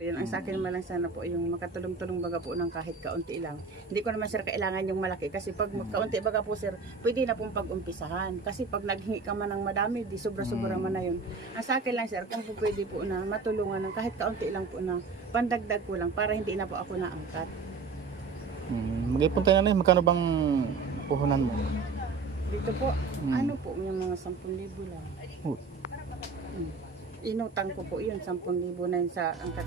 Yun, ang sa akin naman lang sana po yung makatulong-tulong baga po ng kahit kaunti lang. Hindi ko naman sir kailangan yung malaki kasi pag kaunti baga po sir, pwede na pong pag-umpisahan. Kasi pag naghingi ka man ng madami, di sobra-sobra man na yun. Ang sa akin lang sir, kung po pwede po na matulungan ng kahit kaunti lang po na pandagdag ko lang para hindi na po ako naangkat. Mag-ipon tayo na magkano bang puhunan mo? Dito po, ano po, yung mga 10,000 lang. Oh. Inutang ko po yun, 10,000 na yun sa angkat.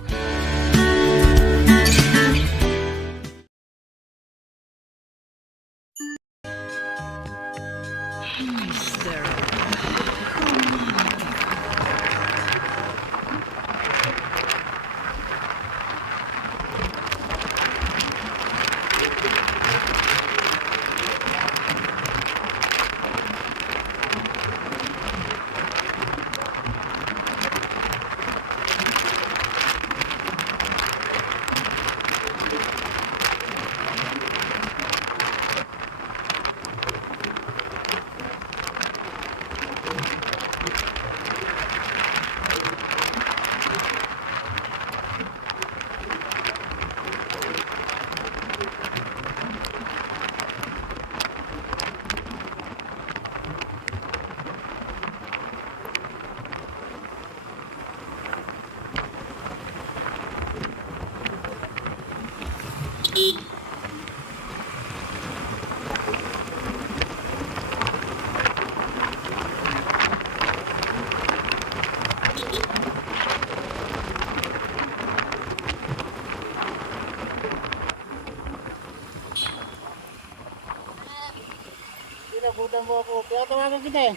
Budan mo ako. Kaya tawagan kita eh.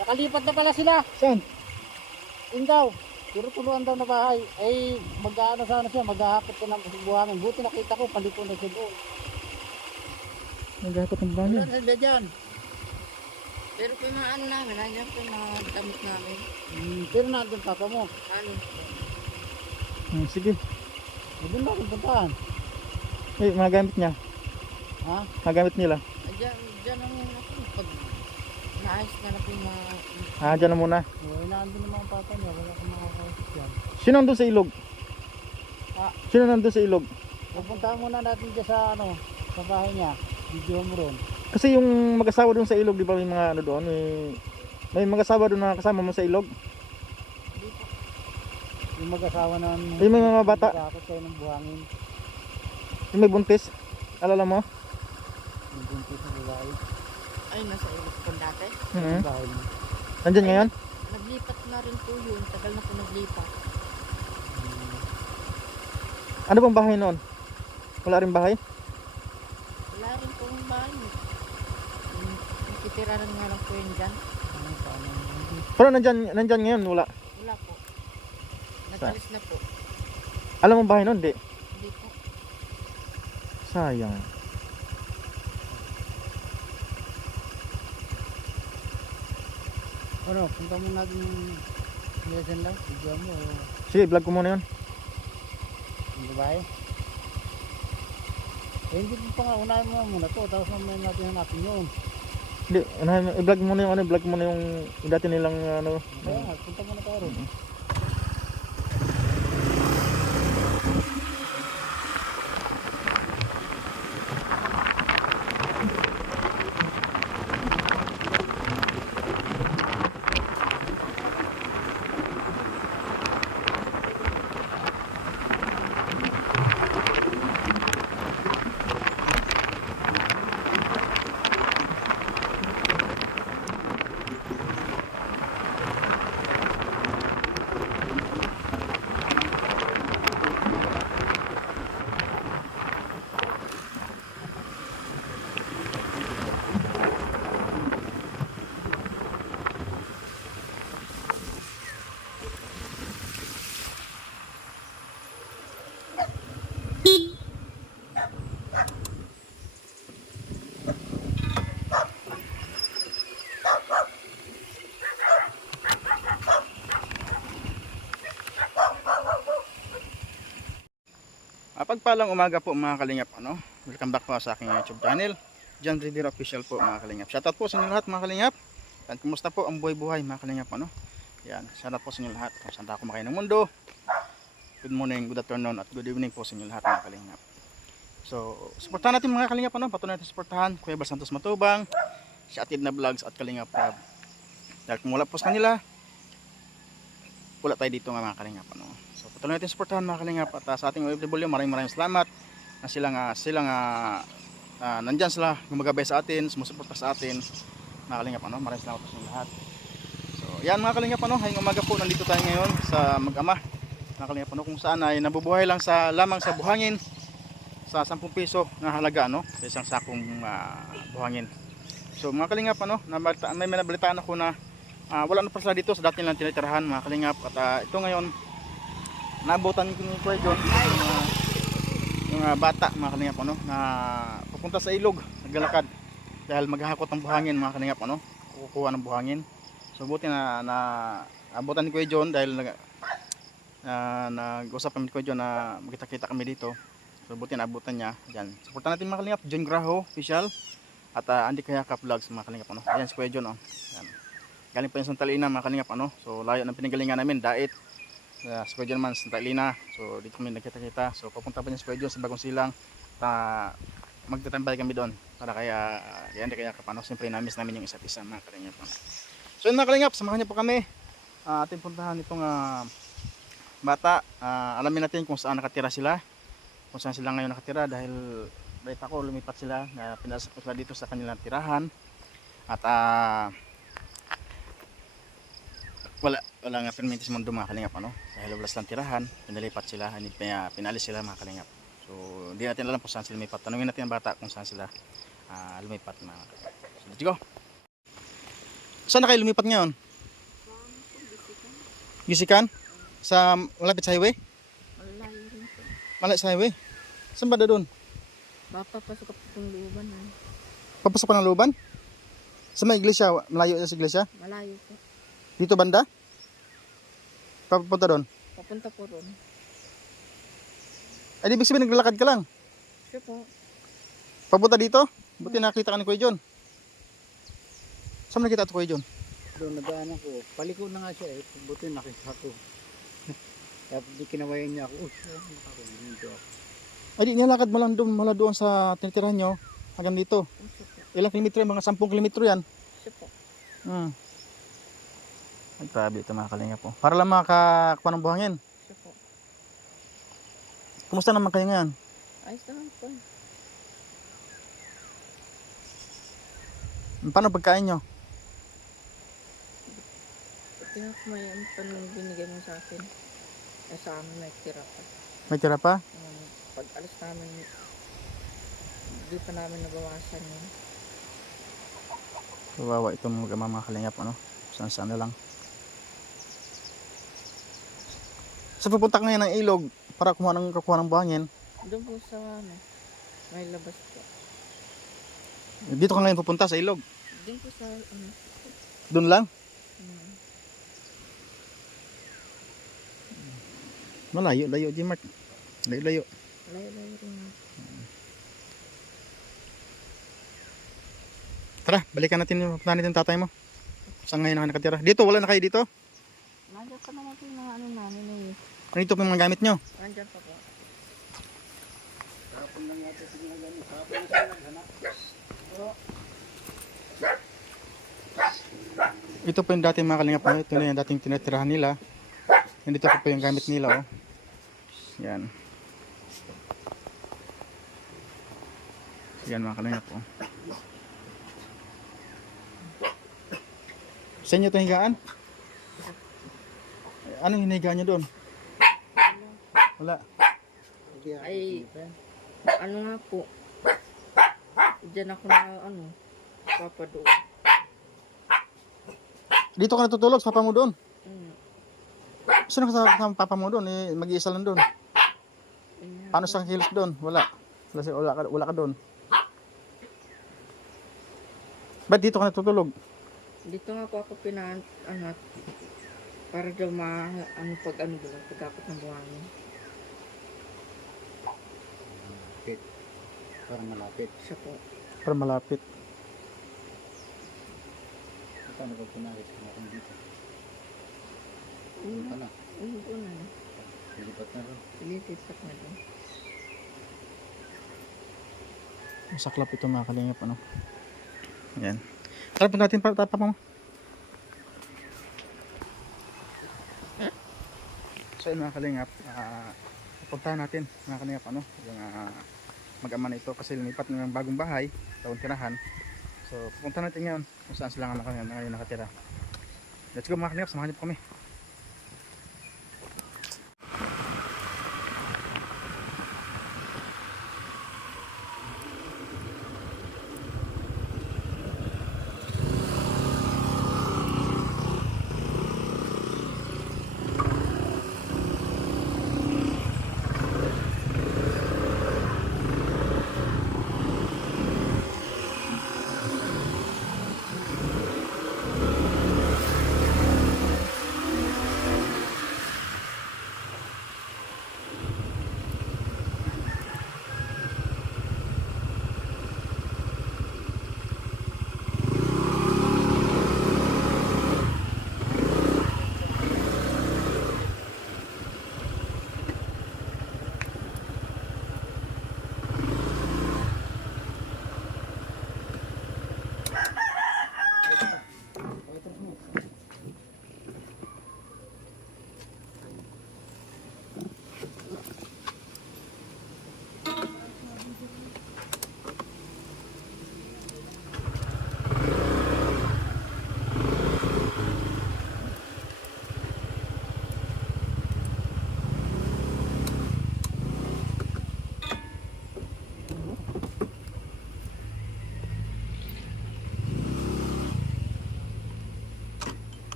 Nakalipat na pala sila. Saan? Indaw. Pero tuluan daw na bahay. Ay mag-ano sana siya. Maghahakot ko ng buhangin. Buti nakita ko. Paliko na siya doon. Naghahakot ng bahay. Wala na sila dyan. Pero po yung mga ano namin, nandiyan po yung mga damit namin. Pero nandun papa mo. Ano? Sige. Doon ba rin puntahan? Mga gamit niya. Ha? Mga gamit nila. Diyan ang ako. Pag naayos na lang po yung mga... Dyan na muna. Nandun yung mga papa niya. Wala akong makakausap yan. Sino nandun sa ilog? Sino nandun sa ilog? Pupuntahan muna natin dyan sa ano. Sa bahay niya. Video mo ron. Kasi yung mag-asawa doon sa ilog, di ba may mga ano doon? May mag-asawa doon na kasama mo sa ilog? Yung mag-asawa na... Yung may mga bata? Maghahakot kayo ng buhangin. Yung may buntis? Alala mo? Yung buntis na babae. Ay, nasa ilog po dati. Mhm. Bahay niya. Nandyan ngayon? Naglipat na rin po yun. Tagal na po naglipat. Ano bang bahay noon? Wala rin bahay? Wala rin po yung bahay. Nakitiraran nga lang po yun dyan. Pero nandyan ngayon, wala. Wala po. Natalis na po. Alam mo bahay noon? Di. Hindi po. Sayang. Ano, punta mo natin yung lesson lang, video mo o Sige, vlog ko muna yun. yung babae. Eh, hindi pa nga, unahin mo muna to, tapos mamaya natin hanapin yun. Hindi, i-vlog muna yung vlog muna yung dati nilang ano. Kaya nga, punta muna tayo ron. Pagpalang umaga po mga kalingap, welcome back po sa aking YouTube channel, John Rivera Official po mga kalingap. Shoutout po sa inyo lahat mga kalingap. At kumusta po ang buhay-buhay mga kalingap, Yan, shoutout po sa inyo lahat. Kung saan tayo kumakain ng mundo, good morning, good afternoon, at good evening po sa inyo lahat mga kalingap. So, supportahan natin mga kalingap, ano? Patuloy natin supportahan Kuya Bal Santos Matubang, si Atid na Vlogs at Kalingap Rab. Dahil kung wala po sa kanila, wala tayo dito mga kalingap, ano? So, patuloy natin supportahan mga kalingap at sa ating OFW, maraming salamat na silang nandyan sila gumagabay sa atin, sumusuporta sa atin mga kalingap, ano? Maraming salamat po sa inyo lahat. So, yan mga kalingap, ano? Ngayong umaga po nandito tayo ngayon sa Mag-ama mga kalingap, ano? Kung saan ay nabubuhay lang lamang sa buhangin sa 10 piso na halaga, no, sa isang sakong buhangin. So mga kalingap, ano, may nabalitaan ako na wala na pa sila dito sa dati nilang tinitirahan mga kalingap, at ito ngayon nabutan ko ni Kuya John yung bata mga kalingap, ano, na pupunta sa ilog, naglalakad dahil maghahakot ng buhangin mga kalingap, ano, kukuha ng buhangin. So buti na abutan ni Kuya John dahil nag-usap kami ni Kuya John na magkita-kita kami dito. So buti naabutan niya. Diyan. Supportan natin mga kalingap, John Graho official at Andy Kayaka Vlogs mga kalingap, ano. Ayan si Kuya John, oh. Ayan. Galing pa yung Santa Elena mga kalingap, ano. So layo ng pinanggalingan namin, Dait. Si Kuya John man Santa Elena. So dito kami nagkita-kita. So papunta pa niya si Kuya John sa Bagong Silang. Magtatambay kami doon para kaya Andy Kayaka, ano. Siyempre na-miss namin yung isa't isa mga kalingap, ano. So yun mga kalingap, samahan niyo po kami. Ating puntahan itong bata. Alamin natin kung saan nakatira sila. Kung saan sila ngayon nakatira dahil balita ko lumipat sila, na pinasok sila dito sa kanilang tirahan at wala nga permit sa mundo mga kalingap, ano, dahil wala silang tirahan, pinalipat sila, pinalis sila mga kalingap. So hindi natin alam kung saan sila lumipat. Tanungin natin ang bata kung saan sila lumipat mga kalingap. So let's go. Saan na kayo lumipat ngayon? Gisikan? Sa malapit sa highway? Malayo rin po. Malapit sa highway? Saan ba doon? Papapasok pa pong luban. Papasok pa ng looban? Sa may iglesia? Malayo sa iglesia? Malayo po. Dito banda? Papunta doon? Papunta po ron. Ay, ibig sabihin naglalakad ka lang? Siya po. Papunta dito? Buti nakita ka ni Kuya John. Saan mo nakita ito Kuya John? Doon nagdaan ako. Paliko na nga siya eh. Buti nakita ko. Kaya di kinawayan niya ako. Dito ako. Ay, di nilakad mo lang doon, mula doon sa tinitirahan nyo hanggang dito. Siya po. Ilang kilometro yan? Mga 10 kilometro yan. Siya po. Ay, grabe ito mga kalingap po. Para lang makakuha ng buhangin. Siya po. Kumusta naman kayo ngayon? Ayos naman po. Paano pagkain nyo? Ito yung may panong binigay mo sa akin. Sa amin may tira pa. May tira pa? Pag alis namin, hindi pa namin nabawasan yun. Kawawa itong mga kalingap, ano? Saan na lang. So pupunta ka ngayon ng ilog para kukuha ng buhangin. Doon po sa may labas po. Dito ka ngayon pupunta sa ilog. Doon po sa Doon lang? Malayo, G-Mark. Layo. Layo-layo rin. Tara, balikan natin yung tatay mo. Saan ngayon nakatira? Dito, wala na kayo dito? Nandiyan pa naman po yung mga ano namin eh. Ano ito po yung mga gamit nyo? Nandiyan pa po. Ito po yung dating mga kalingap, no? Ito na yung dating tinatirahan nila. Nandito po yung gamit nila, oh. Yan. Yan mga kalingap, oh. Sa inyo ito higaan? Anong hinigaan nyo doon? Wala. Ay, ano nga po. Diyan ako na papadoon. Dito ka natutulog sa papa mo doon? Mm. Sino ka sa papa mo doon? Mag-iisa lang doon. Paano sa kilos doon? Wala. Wala ka doon. Ba't dito ka natutulog? Dito nga po ako pinaangat para daw pag-akot ng buhangin. Para malapit. Siya po. Para malapit. Paano pag pinaris ka na kung dito? Una Ano? na. Lilipat na doon. Masaklap ito mga kalingap, ano. Ayan. Tara po natin para tapa mo. So yun mga kalingap, pupuntahan natin mga kalingap, ano, yung mag-ama na ito kasi lumipat ng bagong bahay, taon tirahan. So pupuntahan natin ngayon kung saan sila ngayon nakatira. Let's go mga kalingap, samahan niyo po kami.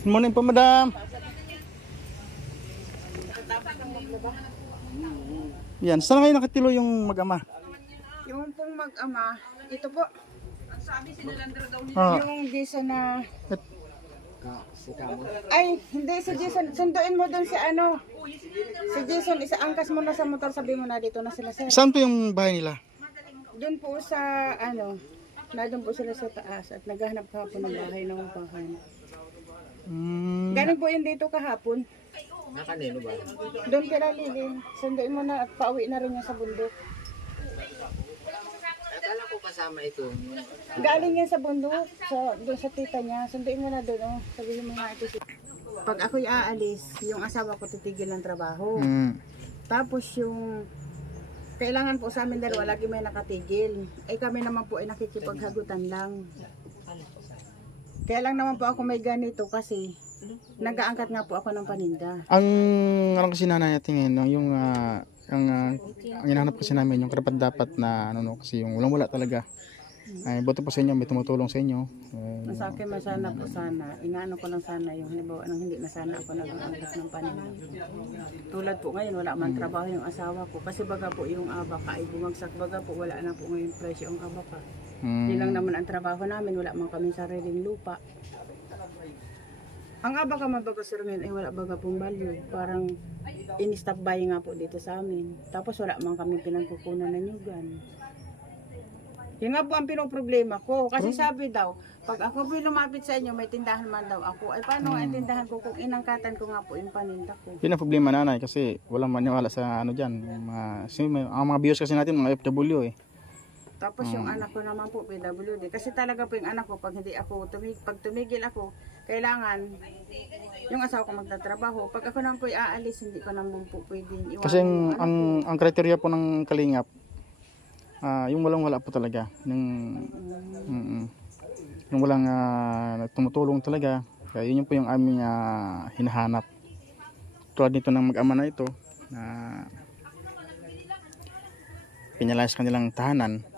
Good morning po, madam. Yan, saan ngayon nakatilo yung mag-ama? Yung pong mag-ama, ito po. Ang sabi sinilandro daw Ah, yung Jason na... Ay, hindi si Jason. Sunduin mo doon si ano. Si Jason, isaangkas mo na sa motor. Sabi mo na dito na sila sir. saan po yung bahay nila? Doon po sa ano, na doon po sila sa taas at naghahanap kahapon ng bahay ng bahay. Galing po yun dito kahapon. Nakanino ba? Doon kila Lili. Sunduin mo na at pauwi na rin niya sa bundok. Akala ko kasama ito. Galing yan sa bundok, doon sa tita niya. Sunduin mo na doon, oh. Sabihin mo nga ito. Pag ako'y aalis, yung asawa ko titigil ng trabaho. Tapos yung kailangan po sa amin dalawa, lagi may nakatigil. Ay kami naman po ay nakikipaghagutan lang. Kaya lang naman po ako may ganito kasi nag-aangkat nga po ako ng paninda. Ang ano kasi nanay natin ngayon, no, yung ang hinahanap kasi namin yung karapat dapat na ano no, kasi yung walang wala talaga. Ay buti po sa inyo, may tumutulong sa inyo. Sa akin masana po sana, inaano ko lang sana yung halimbawa nang hindi na sana ako nag-aangkat ng paninda. Tulad po ngayon wala man trabaho yung asawa ko kasi baga po yung abaka ay bumagsak, baga po wala na po ngayon presyo ang abaka. Yun lang naman ang trabaho namin, wala man kami sariling lupa. Ang abaka mabaga sir ngayon ay wala baga pong value. Parang in-stop buying nga po dito sa amin. Tapos wala man kami pinagkukunan ng nyugan. Yun nga po ang pinoproblema ko. Kasi sabi daw, pag ako po lumapit sa inyo, may tindahan man daw ako. Ay paano ang tindahan ko kung inangkatan ko nga po yung paninda ko? Yun ang problema nanay kasi walang maniwala sa ano diyan, yung mga ang mga viewers kasi natin mga FW eh. Tapos yung anak ko naman po, PWD. Kasi talaga po yung anak ko, pag hindi ako, pag tumigil ako, kailangan yung asawa ko magtatrabaho. Pag ako naman po aalis, hindi ko naman po pwedeng iwanan. Kasi yung anak ko. ang criteria po ng kalingap, yung walang wala po talaga. Yung walang tumutulong talaga. Kaya yun po yung aming hinahanap. Tulad nito ng mag-ama na ito, na pinalayas kanilang tahanan,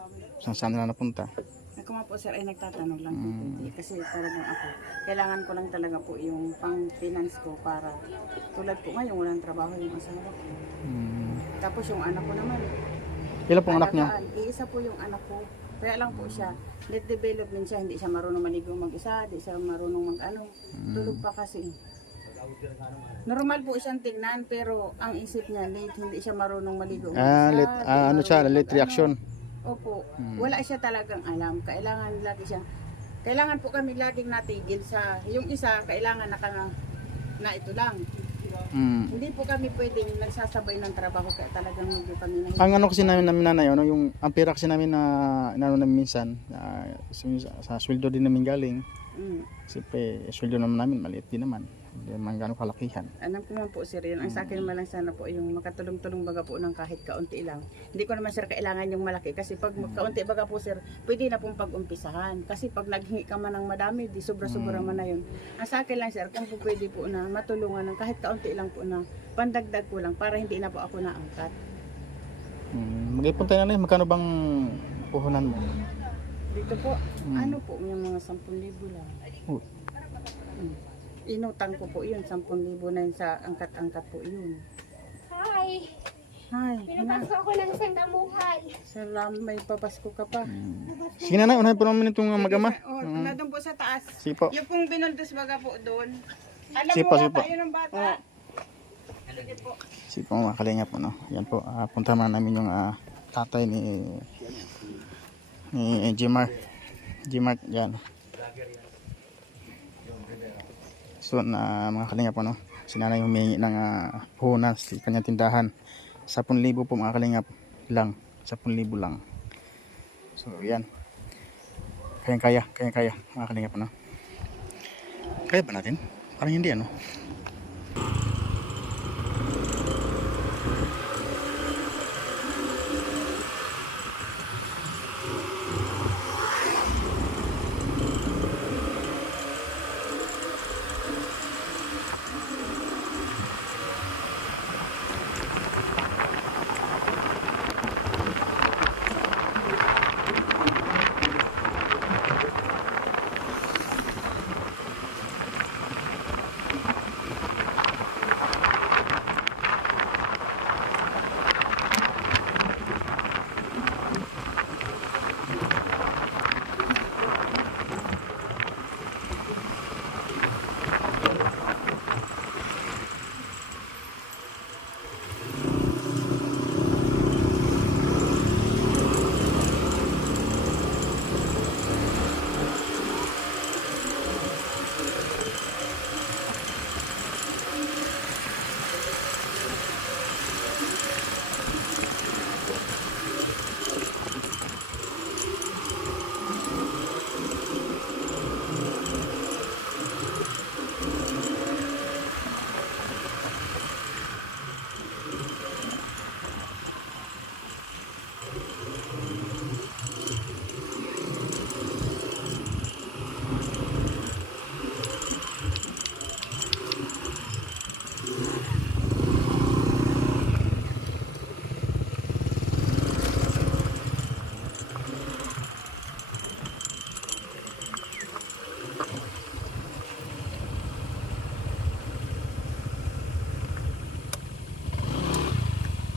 saan nila napunta. Ako nga po sir ay nagtatanong lang po hindi. Kasi talagang ako, kailangan ko lang talaga po yung pang-finance ko para tulad po ngayon walang trabaho yung asawa ko. Tapos yung anak ko naman. Ilan pong anak niya? Iisa po yung anak ko. Kaya lang po siya, net development siya, hindi siya marunong maligo mag-isa, hindi siya marunong mag-ano. Tulog pa kasi. Normal po siyang tingnan pero ang isip niya late, hindi siya marunong maligo mag-isa. Ano siya, late reaction. Opo, wala siya talagang alam. Kailangan lagi siyang Kailangan po kami laging natigil sa, yung isa, kailangan na ito lang. Hindi po kami pwedeng nagsasabay ng trabaho kaya talagang medyo kami na. Ang ano kasi namin nanay, ano, yung ang pera kasi namin na inano namin minsan, sa sweldo din namin galing. Kasi sweldo naman namin, maliit din naman. Hindi naman gano'ng kalakihan. Alam ko man po sir, yun. Ang sa akin naman lang sana po yung makatulong-tulong baga po ng kahit kaunti lang. Hindi ko naman sir kailangan yung malaki kasi pag kaunti baga po sir, pwede na pong pag-umpisahan. Kasi pag naghingi ka man ng madami, di sobra-sobra man na yun. Ang sa akin lang sir, kung po pwede po na matulungan ng kahit kaunti lang po na pandagdag ko lang para hindi na po ako naangkat. Mag-ipon tayo na magkano bang puhunan mo? Dito po, ano po, yung mga 10,000 lang. Oh. Inutang ko po yun, 10,000 na yun sa angkat-angkat po yun. Hi! Hi, Pinapasko ako ng isang damuhan. salamat, may papasko ka pa. Sige na, unahin po namin itong mag-ama. Oh, nandun po sa taas. Sige po. Yung pong binundos baga po doon. Alam Sige mo po, sige po. tayo ng bata. Sige po. Sige po mga kalingap, ano. Yan po, punta man namin yung tatay ni Gmar. Gmar, yan. So mga kalingap, ano, si nanay humingi ng puhunan sa kanyang tindahan. 10,000 po mga kalingap lang. 10,000 lang. So yan. Kaya mga kalingap, ano. Kaya ba natin? Parang hindi, ano.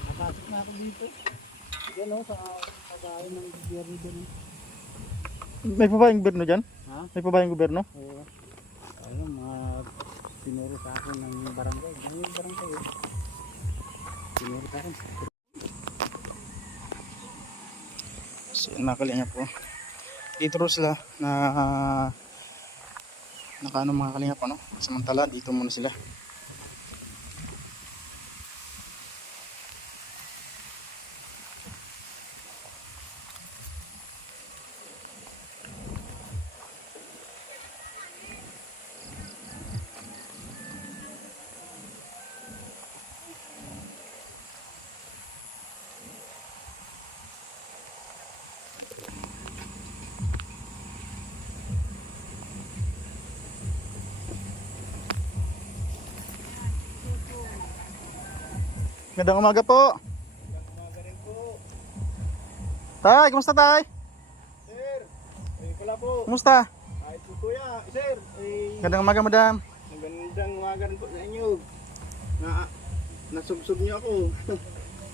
Napasok na ako dito. Yan o, sa pagkain ng gobyerno dun. May pa ba yung gobyerno dyan? Ha? May pa ba yung gobyerno? Oo. Ayun, mga tinuro sa akin ng barangay. Ano yung barangay eh? Tinuro sa akin. So mga kalingap po. Dito rin sila na nakaano mga kalingap, ano. Samantala dito muna sila. Magandang umaga po. Tay, kumusta tay? Sir, wala po. Kumusta? Kahit po kuya, sir, Magandang umaga madam. magandang umaga rin po sa inyo. Nasubsob niyo ako.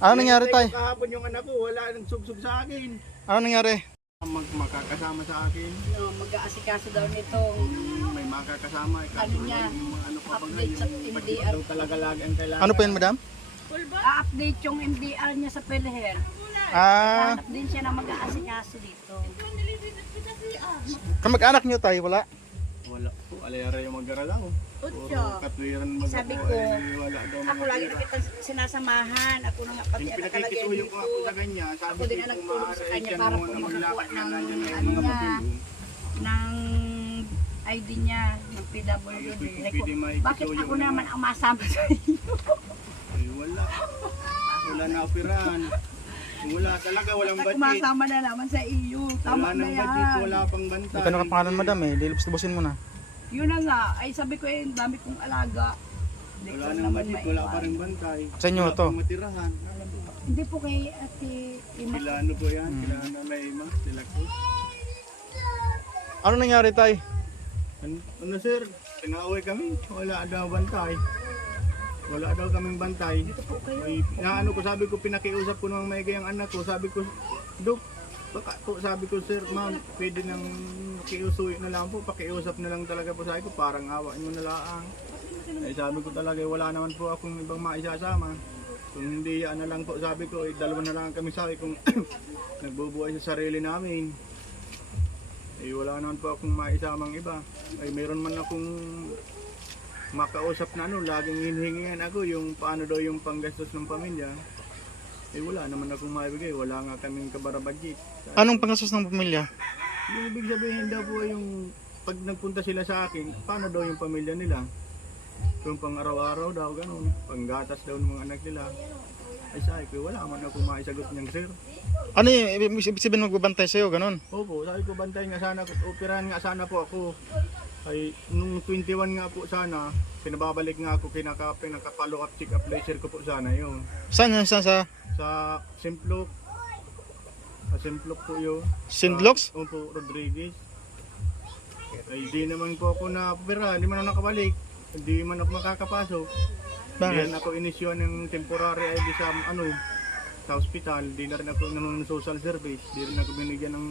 Ano nangyari tay? Kahapon yung anak ko, wala nang subsob sa akin. Ano nangyari? Makakasama sa akin. No, mag-aasikaso daw nito. May makakasama. Ano niya? Yung mga ano pa bang Update sa yung NDR. daw talaga lagi ang kailangan. Ano po yun madam? A-update yung MDR niya sa PhilHealth. Ah, Hanap din siya na mag-aasikaso dito. kamag-anak nyo tayo, wala? Wala po, alayara yung mag-aralaw. Utyo. Katwiran mag Sabi ko, wala daw. Ako lagi na kita sinasamahan. Ako na nga pati Yung anak talaga pinakikisuyo ko nga po sa kanya, sabi Ako din ko ang kung nagtulong sa maaari kanya siya para naman po na makakuha maglakad na ng nandiyan na ano yung mga niya. papel. Ng ID niya, ng PWD. Like, Pwede Bakit maikisuyo ako na. naman ang masama sa iyo? Ay, wala. Wala na operahan. Wala talaga, walang Ako budget. masama na naman sa iyo. Tama Wala na nang budget, yan. wala pang bantay. Ito ka pangalan, madam eh. Dilubos-lubosin mo na. Yun na nga. Ay sabi ko yung dami kong alaga. Hindi Wala ko nang naman budget, wala pa maiwan. rin bantay. Sa inyo Wala to? pang matirahan. Hindi po kay Ate Ima. Sila ano po yan, sila Nanay Ima, sila ko. Ano nangyari tay? Ano sir, tinaway kami, wala daw bantay. Wala daw kaming bantay. Ay, naano ko, sabi ko, pinakiusap ko ng maigay ang anak ko. Sabi ko, Dok, baka po, sabi ko, sir, ma'am, pwede nang makiusuyo na lang po. Pakiusap na lang talaga po, sabi ko, parang awa nyo na lang. Ay, sabi ko talaga, wala naman po akong ibang maisasama. Kung hindi yan na lang po, sabi ko, dalawa na lang kami sabi kung nagbubuhay sa sarili namin. Eh, wala naman po akong maisamang iba. Ay, meron man akong makausap na ano, laging hinihingihan ako yung paano daw yung panggastos ng pamilya. Eh, wala naman akong maibigay. Wala nga kaming kabara-budget. Anong pangasos ng pamilya? Yung ibig sabihin daw po yung pag nagpunta sila sa akin, paano daw yung pamilya nila? Yung pang araw-araw daw, ganun. Panggatas daw ng mga anak nila. Ay, sabi ko, wala man akong maisagot niyang sir. Ano yung ibig sabihin magbabantay sa'yo, ganun? Opo, sabi ko bantay nga sana, operahan nga sana po ako. Ay, nung 21 nga po sana, pinababalik nga ako, pinaka-follow up, check up, laser ko po sana yun. Saan yan? Sa Sa Simplok. Sa Simplok po yun. Sindlox? Opo, Rodriguez. Ay, di naman po ako na-opera, hindi man ako nakabalik. Hindi man ako makakapasok. Bakit? Hindi ako inisyon ng temporary ID sa sa hospital. Di na rin ako ng social service. Di rin ako binigyan ng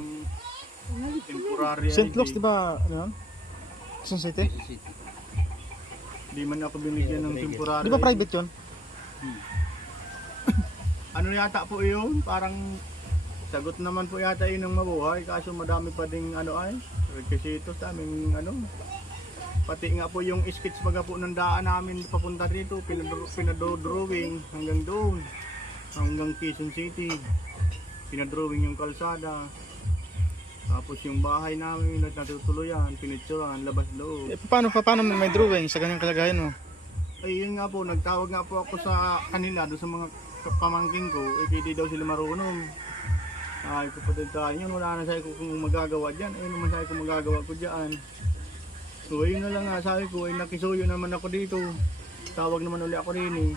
temporary ID. St. Luke's, di ba? Ano? Quezon City? Di man ako binigyan ng temporary. Di ba private yun? Ano yata po yun? Parang sagot naman po yata yun ng mabuhay. Kaso madami pa ding requisitos daming Pati nga po yung sketch baga po ng daan namin papunta dito. Pinadrawing hanggang doon. Hanggang Quezon City. Pinadrawing yung kalsada. Tapos yung bahay namin natutuluyan, pinitsuran, labas loob. Eh, paano may drawing sa ganyang kalagayan mo? Ay yun nga po, nagtawag nga po ako sa kanila, doon sa mga pamangking ko, hindi daw sila marunong. Ay ko pa tayo yun, wala na sabi ko kung magagawa dyan, ayun naman sabi ko magagawa ko dyan. So ayun na lang nga, sabi ko, ay nakisuyo naman ako dito. Tawag naman uli ako rin eh.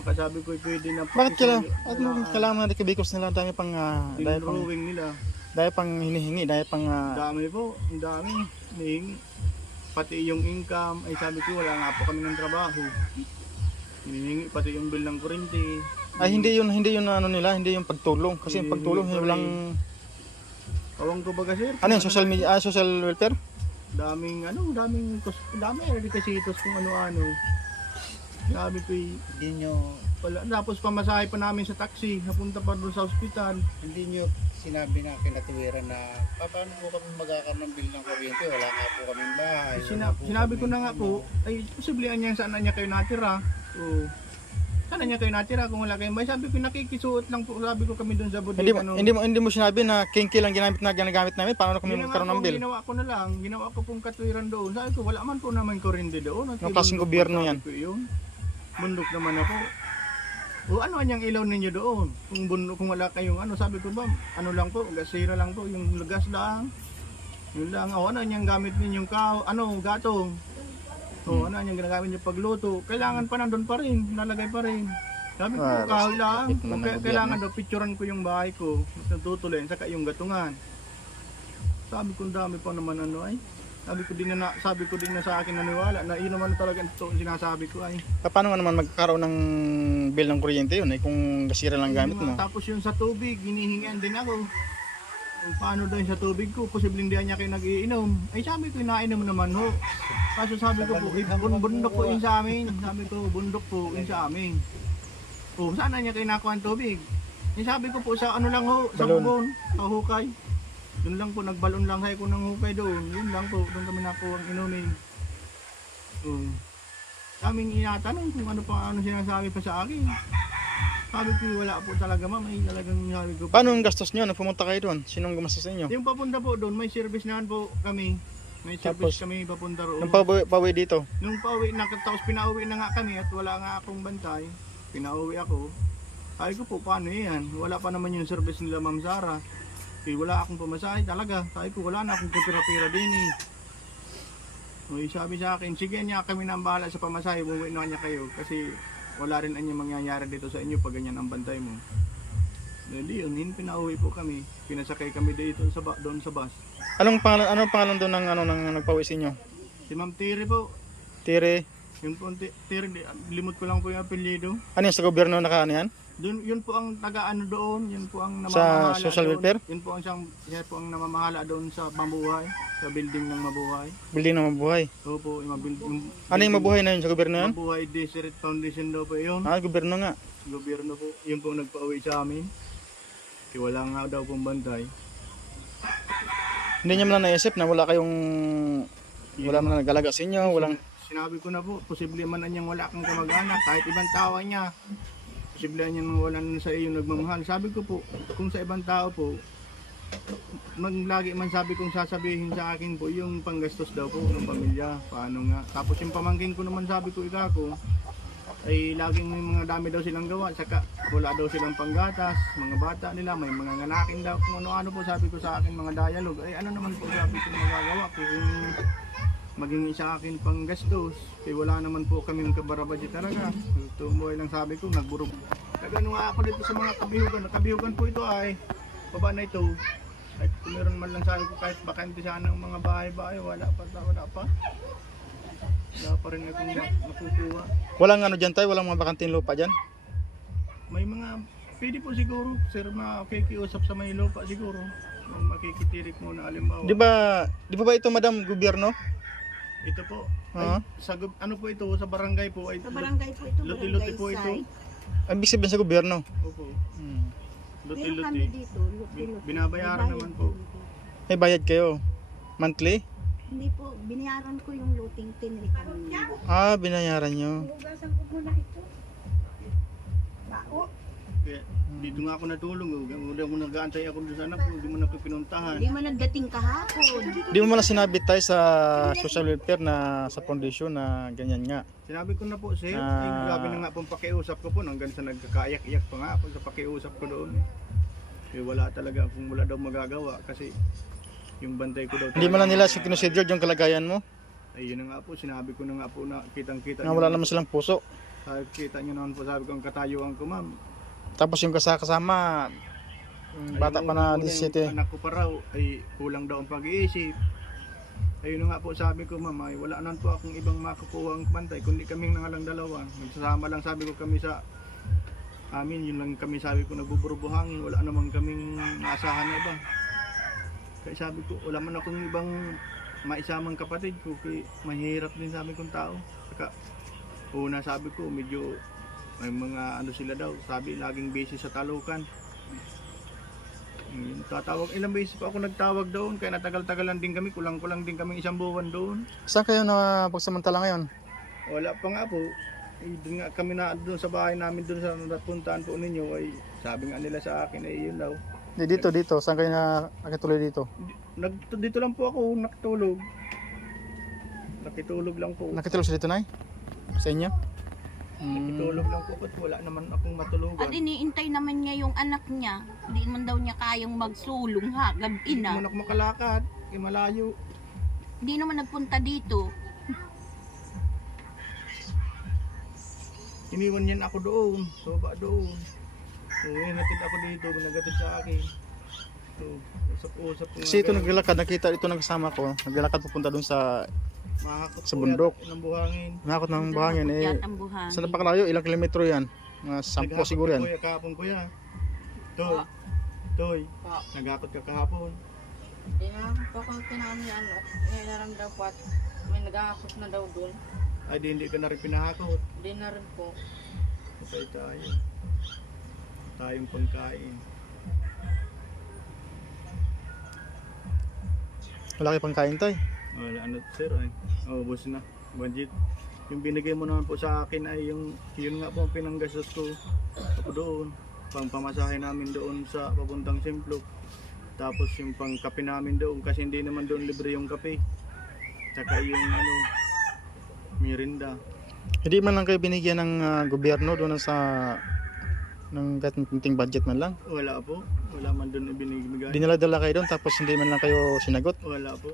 Makasabi ko, pwede na Bakit kailangan natin kabikos nila? Dahil pang, dahil pang, drawing nila. dahil pang hinihingi, dahil pang, Ang dami po, ang dami. Hinihingi. Pati yung income, ay sabi ko wala nga po kami ng trabaho. Hinihingi pati yung bill ng kuryente. ay hindi yun ano nila, hindi yung pagtulong. Kasi yung pagtulong, Hindi, walang, Awang ko baga sir. ano yun, social media, social welfare? Daming requisitos kung ano-ano. Sabi ko Hindi nyo, wala. Tapos pamasahe pa namin sa taxi, napunta pa doon sa ospital. hindi nyo sinabi na kinatuwiran na paano po kami magkakaroon ng bill ng kuryente, wala nga po kaming bahay. Sinabi ko na nga po, ay posiblihan niya saan na niya kayo natira. So, saan na niya kayo natira kung wala kayong bahay? Sabi ko nakikisuot lang po, sabi ko kami doon sa bodega. Hindi mo sinabi na kinky lang ginagamit namin, paano kami magkaroon ng bill? Ginawa ko na lang, ginawa ko pong katwiran doon. Sabi ko, wala man po naman kuryente doon. Ang klaseng gobyerno yan. Bundok naman ako. O ano anyang ilaw ninyo doon? Kung wala kayong sabi ko ba, lang po, gasira lang po, yung gas lang. Yun lang, ano anyang gamit ninyong gatong. Ano anyang ginagamit niyo pagluto. Kailangan pa nandun pa rin, nalagay pa rin. Sabi ko, kahoy lang. Kailangan daw, picturean ko yung bahay ko, natutuloy, saka yung gatungan. Sabi ko, dami pa naman Sabi ko din na sa akin naniwala na yun naman talaga ito sinasabi ko ay. Paano nga naman magkakaroon ng bill ng kuryente yun kung gasira lang gamit mo? Tapos yung sa tubig, hinihingian din ako. Kung paano daw yung sa tubig ko, posibleng di niya kayo nag-iinom. Ay sabi ko, inainom naman ho. Kaso sabi ko po, bundok po yun sa amin. Sabi ko, bundok po yun sa amin. Oh, saan na niya kayo nakuha ang tubig? Yung sabi ko po sa ano lang ho, sa Balon. bubon, sa hukay. Doon lang po, nagbalon lang tayo ko ng hukay doon. Yun lang po, doon kami nakuha ang inumin. Oh. Kaming inatanong kung ano pa ano sinasabi pa sa akin. Sabi ko wala po talaga ma'am, ay talagang sabi ko. Paano ang gastos nyo nung pumunta kayo doon? Sinong gumastos sa inyo? Yung papunta po doon, may service naman po kami. May Tapos, service kami papunta roon. Nung pauwi dito? Nung pauwi na, tapos pinauwi na nga kami at wala nga akong bantay. Pinauwi ako. Sabi ko po, paano yan? Wala pa naman yung service nila Ma'am Sara. Eh, wala akong pamasahe talaga. Sabi ko, wala na akong kapira-pira din eh. Uy, sabi sa akin, sige niya kami na ang bahala sa pamasahe, umuwi na niya kayo. Kasi wala rin anyang mangyayari dito sa inyo pag ganyan ang bantay mo. Hindi yun, pinauwi po kami. Pinasakay kami dito doon sa bus. Anong pangalan doon ng nagpauwi sa inyo? Si Ma'am Tiri po. Tire. Yung po, Tiri, limot ko lang po yung apelyido. Ano yung sa gobyerno nakaano yan? Yun po ang taga-ano doon, yun po ang Sa namamahala social doon. welfare? Yun po ang namamahala doon sa Mabuhay, sa building ng Mabuhay. Building na mabuhay. Opo, yung Ano yung mabuhay na yun sa gobyerno yan? Mabuhay Deseret Foundation daw po yun. Ah, gobyerno nga. Gobyerno po, yun po nagpa-uwi sa amin. Kaya wala nga daw pong bantay. Hindi niya man lang naisip na wala man nagalaga sa inyo, walang... Sinabi ko na po, posible man anyang wala kang kamag-anak, kahit ibang tao niya. Posible anyang wala na sa iyo nagmamahal. Sabi ko po, kung sa ibang tao po, lagi man sabi kong sasabihin sa akin po, yung panggastos daw po ng pamilya, paano nga. Tapos yung pamangkin ko naman sabi ko, ko, ay laging may mga dami daw silang gawa, saka wala daw silang panggatas, mga bata nila, may mga nganakin daw, kung ano-ano po sabi ko sa akin, mga dialogue, ay ano naman po sabi ko magagawa ko, kung maging sa akin pang gastos, kaya wala naman po kami ng kabarabadya talaga. Tumuhay lang sabi ko, nagburog. Nagano nga ako dito sa mga kabihugan po ito ay, baba na ito, kahit kung meron man lang sabi ko, kahit bakante sana ng mga bahay-bahay, wala pa. Wala pa rin akong makukuha. Walang ano dyan tayo, walang mga bakanting lupa dyan? May mga, pwede po siguro, sir, makikiusap sa may lupa siguro. Makikitirik muna alimbawa. Di ba ito madam gobyerno? Ito po, Ha? ano po ito, sa barangay po. Ay, Sa barangay po ito, Luti-luti po ito. Ang ibig sabihin sa gobyerno. Opo, Meron kami luti-luti. dito, luti-luti. Binabayaran naman po. May bayad kayo? Monthly? Hindi po, binayaran ko yung luting tinri kami. Ah, binayaran nyo. Hugasan ko muna ito. Bao. Kaya, dito nga ako natulong. Hindi ako nag-aantay ako doon sa anak ko. Hindi mo na ako pinuntahan. Hindi man nagdating kahapon. Di mo man sinabi tayo sa social welfare na sa foundation na ganyan nga. Sinabi ko na po, sir. Ah. Grabe na nga pong pakiusap ko po. Hanggang sa nagkakaiyak-iyak pa nga ako sa pakiusap ko doon. Eh, wala talaga. Kung wala daw magagawa. Kasi yung bantay ko daw. Hindi mo lang nila consider yung kalagayan mo. Ay, yun na nga po. Sinabi ko na nga po na kitang-kita. Na wala naman silang puso. Kita nyo naman po. Sabi ko ang katayuan ko, ma'am. Tapos yung kasama, bata pa na 17. Anak ko pa raw ay kulang daw ang pag-iisip. Ayun na nga po sabi ko, ma'am, ay wala naman po akong ibang makukuha ang bantay kundi kaming nangalang dalawa. Magsasama lang sabi ko kami sa amin, yun lang kami sabi ko nagbuburubuhangin, wala naman kaming naasahan na iba. Kaya sabi ko, wala man akong ibang maisamang kapatid ko, kaya mahirap din sabi kong tao. Saka una sabi ko, medyo may mga ano sila daw, sabi laging busy sa talukan. Tatawag, ilang beses pa ako nagtawag doon, kaya natagal-tagalan din kami, kulang-kulang din kami isang buwan doon. Saan kayo na pagsamantala ngayon? Wala pa nga po, doon nga kami na doon sa bahay namin doon sa napuntahan po ninyo, ay sabi nga nila sa akin ay yun daw. Dito. Saan kayo nakituloy dito? Dito lang po ako nakitulog. Nakitulog lang po. Nakitulog sa dito, Nay? Sa inyo? Nakitulog lang po at wala naman akong matulugan. At iniintay naman niya yung anak niya. Hindi man daw niya kayang magsulong ha, gabi Hindi na. naman ako makalakad, malayo. Hindi naman nagpunta dito. Iniwan niyan ako doon, soba doon. So, hinatid ako dito, binagatid sa akin. So, usap-usap ko. Kasi ito naglalakad, nakita ito ng kasama ko. Naglalakad pupunta doon sa sa bundok. Ng buhangin. Nakakot ng buhangin eh. Yatang buhangin. Saan napakalayo? Ilang kilometro yan? Mga 10 siguro yan. Kuya, kahapon kuya. Toy. Nagakot ka kahapon. Hindi na po ako pinakam niya naram daw po at may nag-aakot na daw doon. Ay, di, hindi ka na rin pinahakot. Hindi na rin po. Patay tayo. Tayong pangkain. Wala kayo pang kain tay. Wala ano sir ay. Ubos na. Budget. Yung binigay mo naman po sa akin ay yung yun nga po ang pinanggastos ko ako doon. Pang pamasahe namin doon sa papuntang Simplok. Tapos yung pang kape namin doon kasi hindi naman doon libre yung kape. Tsaka yung ano mirinda. Hindi man lang kayo binigyan ng gobyerno doon sa ng kating budget man lang. Wala po. Wala man doon ibinigay. Dinala-dala kayo doon tapos hindi man lang kayo sinagot. Wala po.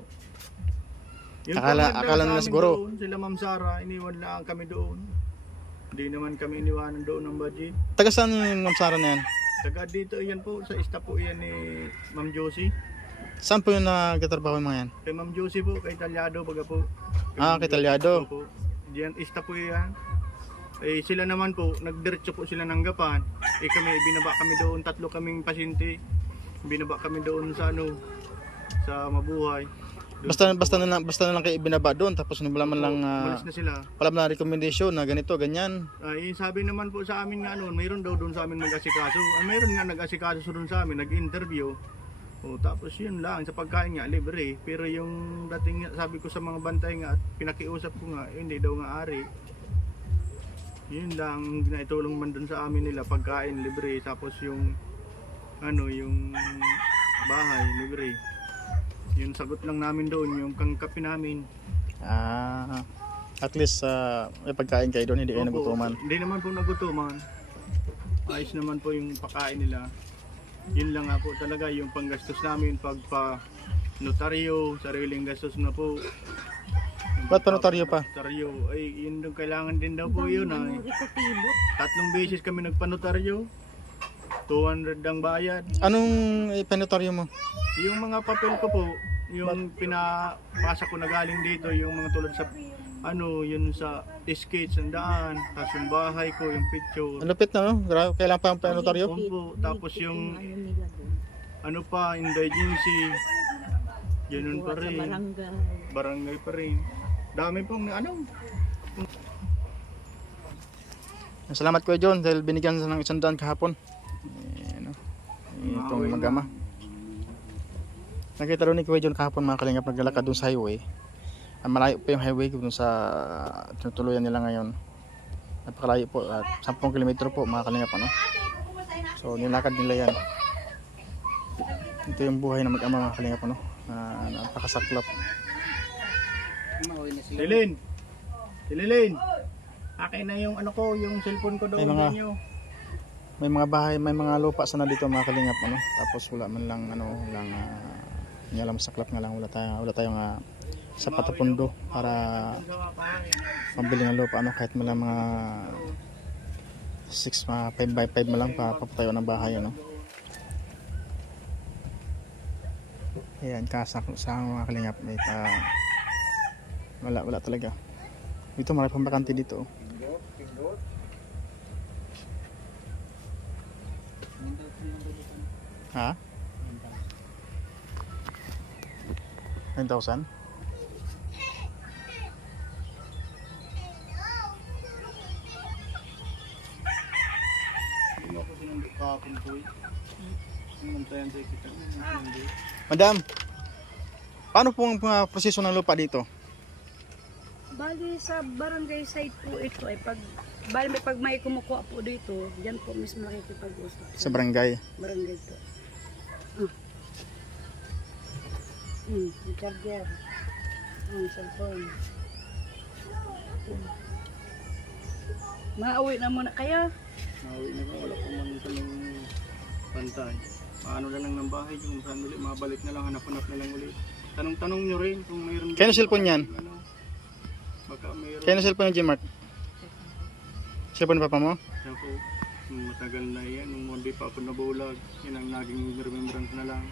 Akala nila siguro. Doon, sila Ma'am Sara, iniwan lang kami doon. Hindi naman kami iniwanan doon ng budget. Taga saan yung Ma'am Sara na yan? Taga dito yan po, sa ista po yan ni Ma'am Josie. Saan po yung nagtatrabaho yung mga yan? Kay Ma'am Josie po, kay Talyado baga po. Kay Talyado. Po. Diyan, ista po yan. Eh sila naman po, nagdiretso po sila ng Gapan. Eh kami, binaba kami doon, 3 kaming pasyente. Binaba kami doon sa ano, sa Mabuhay. Doon Basta na lang kayo ibinaba doon tapos wala man lang Malis na sila. wala man lang recommendation na ganito, ganyan. Ay, sabi naman po sa amin nga noon, mayroon daw doon sa amin mag-asikaso. Mayroon nga nag-asikaso doon sa amin, nag-interview. O, tapos yun lang, sa pagkain nga, libre. Pero yung dating nga, sabi ko sa mga bantay nga, at pinakiusap ko nga, hindi daw nga ari. Yun lang, naitulong man doon sa amin nila, pagkain, libre. Tapos yung, ano, yung bahay, libre. Yung sagot lang namin doon, yung kangkapi namin. At least may pagkain kayo doon, hindi kayo Opo, nagutuman. Hindi naman po nagutuman. Ayos naman po yung pagkain nila. Yun lang nga po talaga yung panggastos namin pagpa notaryo, sariling gastos na po. Ba't pa notaryo pa? Notaryo, ay yun yung kailangan din daw po yun ay. 3 beses kami nagpanotaryo. 200 ang bayad. Anong ipanotaryo mo? Yung mga papel ko po, yung pinapasa ko na galing dito, yung mga tulad sa ano, yun sa sketch ng daan, tapos yung bahay ko, yung picture. Ang lupit na no? Grabe, kailangan pa ang panotaryo? Opo, tapos yung ano pa, indigency, ganun pa rin. Barangay pa rin. Dami pong ano. Salamat Kuya John dahil binigyan ng 100 kahapon. Itong magama. Nakita doon ni Kuya John kahapon mga kalingap, naglalakad doon sa highway. Malayo pa yung highway doon sa tinutuluyan nila ngayon. Napakalayo po, 10 kilometro po mga kalingap ano. So nilakad nila yan. Ito yung buhay ng mag-ama mga kalingap ano. Napakasaklap. Silin! Sililin! Akin na yung ano ko, yung cellphone ko doon ninyo. May mga bahay, may mga lupa sana dito mga kalingap ano. Tapos wala man lang ano, walang alam saklap nga lang, wala tayong sapat na pundo para pambili ng lupa ano, kahit man lang mga 5 by 5 man lang para papatayo ng bahay ano. Ayan, sa mga kalingap may wala talaga. Dito marami pang bakante dito. Ha? 9,000? Madam, paano po ang proseso ng lupa dito? Bali sa barangay side po ito ay pag may kumukuha po dito, diyan po mismo nakikipag-usap. Sa barangay? Barangay po. Yung charger. Cellphone. Mauwi na muna kayo. Nauwi na po, wala po man kaming pantay. Paano na lang ng bahay, kung saan ulit, mabalik na lang, hanap-hanap na lang ulit. Tanong-tanong nyo rin kung mayroon. Kaya na cellphone yan? Ano, baka mayroon. Kaya na cellphone yung Gmark? Cellphone pa mo? Siya po, matagal na yan, nung hindi pa ako nabulag, yan ang naging remembrance na lang.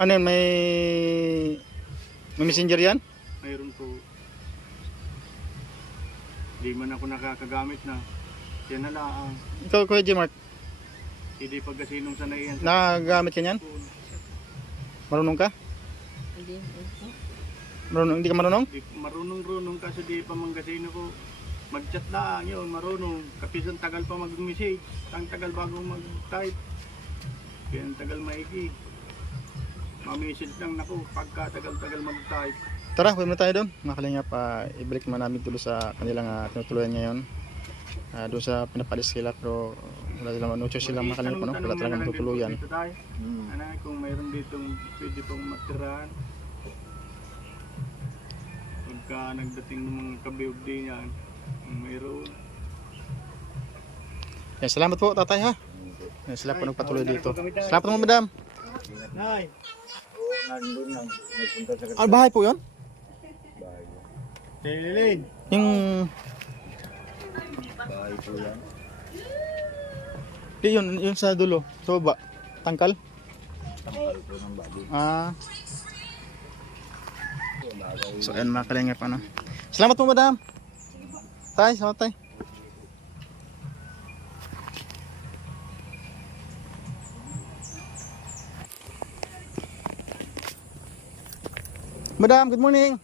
Ano yun, may messenger yan? Mayroon po. Di man ako nakakagamit na. Yan na lang. Ikaw Kuya Gmark, Hindi pagkasinong sanay yan. nagagamit ka yan? Marunong ka? Marunong, hindi ka marunong? Di, marunong-runong kasi di pa mangkasino ko. mag-chat lang yun, marunong. Kapis ang tagal pa mag-message, ang tagal bago mag-type. Kaya ang tagal maigi. Ma-message lang nako pagka tagal-tagal mag-type. Tara, huwag na tayo doon. Mga kalingap, ibalik mo namin tuloy sa kanilang tinutuluyan ngayon. Doon sa pinapalis sila pero wala silang no choice silang mga kalingap, no? Wala talagang matutuluyan. Ano, kung mayroon ditong pwede pong matirahan. Pagka nagdating ng mga kabiog din yan, mayroon. Salamat po, tatay, ha. Sila po nagpatuloy dito. Salamat mo, madam. Nay! Bahay po yun? Lilin! Yung... Yun sa dulo, sa baba. Tangkal? So ayan mga kalingap, ano. Salamat po, madam. Tay, salamat tay. Madam, good morning.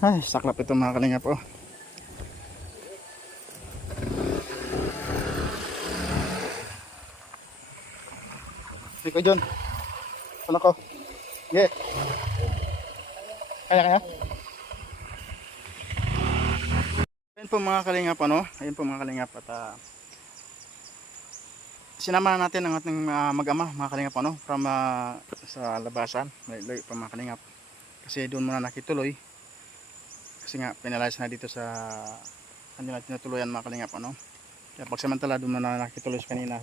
Ay, saklap ito mga kalingap, oh. Sige ko, John. Ano ko? Sige. Kaya? Ayan po mga kalingap, ano? Ayan po mga kalingap at sinama natin ang ating mag-ama, mga kalingap, ano? From sa labasan, layo pa mga kalingap. Kasi doon muna nakituloy. Kasi nga pinalayas na dito sa kanila tinutuluyan mga kalingap, ano. Kaya pagsamantala doon na nakituloy kanina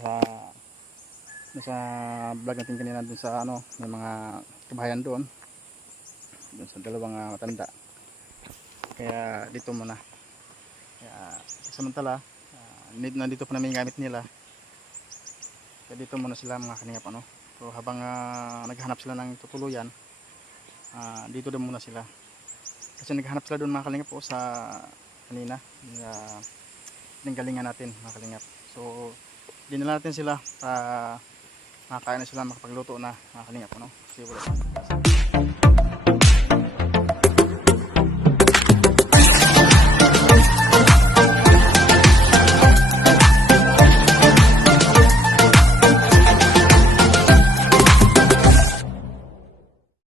sa vlog natin kanina doon sa ano, may mga kabahayan doon sa dalawang matanda. Kaya dito muna. Kaya pagsamantala nandito pa namin yung gamit nila. Kaya dito muna sila mga kalingap, ano. So habang naghahanap sila ng tutuluyan, dito din muna sila. Kasi naghahanap sila doon mga kalingap po sa kanina yung galingan natin mga kalingap. So dinala natin sila para makakain na sila, makapagluto na mga kalingap, ano? Kasi wala